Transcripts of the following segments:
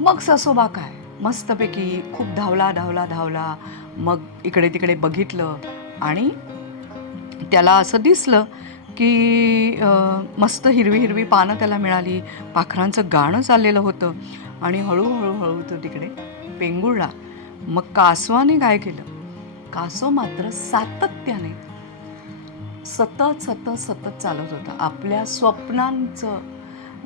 मग ससोबा काय मस्तपैकी खूप धावला धावला धावला. मग इकडे तिकडे बघितलं आणि त्याला असं दिसलं की मस्त हिरवी हिरवी पानं त्याला मिळाली. पाखरांचं गाणं चाललेलं होतं आणि हळूहळू हळू तो तिकडे पेंगुळला. मग कासवाने काय केलं, कासव मात्र सातत्याने सतत सतत सतत चालत होता. आपल्या स्वप्नांचं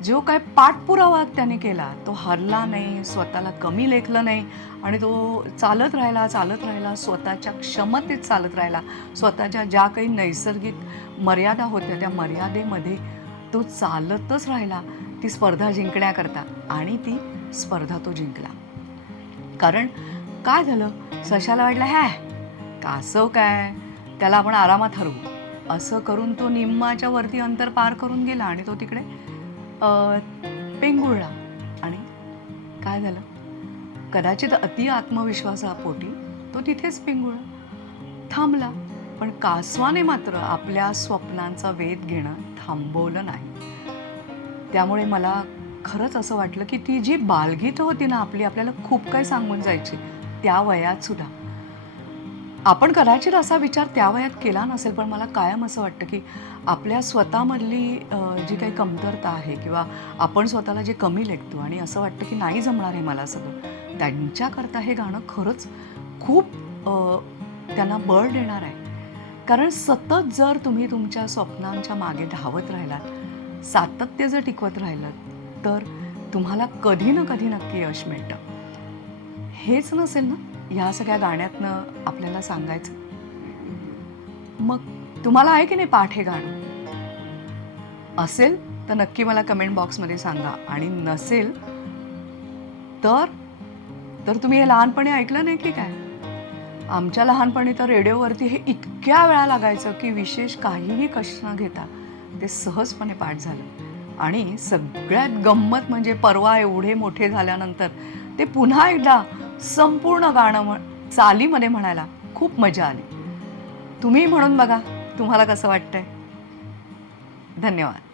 जो काय पाठपुरावा त्याने केला तो हरला नाही, स्वतःला कमी लेखलं नाही आणि तो चालत राहिला चालत राहिला, स्वतःच्या क्षमतेत चालत राहिला. स्वतःच्या ज्या काही नैसर्गिक मर्यादा होत्या त्या मर्यादेमध्ये तो चालतच राहिला ती स्पर्धा जिंकण्याकरता आणि ती स्पर्धा तो जिंकला. कारण काय झालं, सशाला वाटलं कासव काय, त्याला आपण आरामात हरवू. असं करून तो निम्माच्या वरती अंतर पार करून गेला आणि तो तिकडे पेंगुळला. आणि काय झालं, कदाचित अति आत्मविश्वासापोटी तो तिथेच पेंगुळला, थांबला. पण कासवाने मात्र आपल्या स्वप्नांचा वेध घेणं थांबवलं नाही. त्यामुळे मला खरंच असं वाटलं की ती जी बालगीतं होती ना आपली, आपल्याला खूप काही सांगून जायची त्या वयात सुद्धा. आपण कदाचित असा विचार त्या वयात केला नसेल, पण मला कायम असं वाटतं की आपल्या स्वतःमधली जी काही कमतरता आहे किंवा आपण स्वतःला जे कमी लेखतो आणि असं वाटतं की नाही जमणार आहे मला सगळं, त्यांच्याकरता हे गाणं खरंच खूप त्यांना बळ देणार आहे. कारण सतत जर तुम्ही तुमच्या स्वप्नांच्या मागे धावत राहिलात, सातत्य जर टिकवत राहिलात, तर तुम्हाला कधी ना कधी नक्की यश मिळतं. हेच नसेल ना ह्या सगळ्या गाण्यातनं आपल्याला सांगायचं. मग तुम्हाला आहे की नाही पाठ हे गाणं? असेल तर नक्की मला कमेंट बॉक्समध्ये सांगा आणि नसेल तर तर तुम्ही हे लहानपणी ऐकलं नाही की काय? आमच्या लहानपणी तर रेडिओवरती हे इतक्या वेळा लागायचं की विशेष काहीही कष्ट न घेता ते सहजपणे पाठ झालं. आणि सगळ्यात गंमत म्हणजे परवा एवढे मोठे झाल्यानंतर ते पुन्हा एकदा संपूर्ण गाणं चालीमध्ये म्हणायला खूप मजा आली. तुम्ही म्हणून बघा तुम्हाला कसं वाटतंय. धन्यवाद.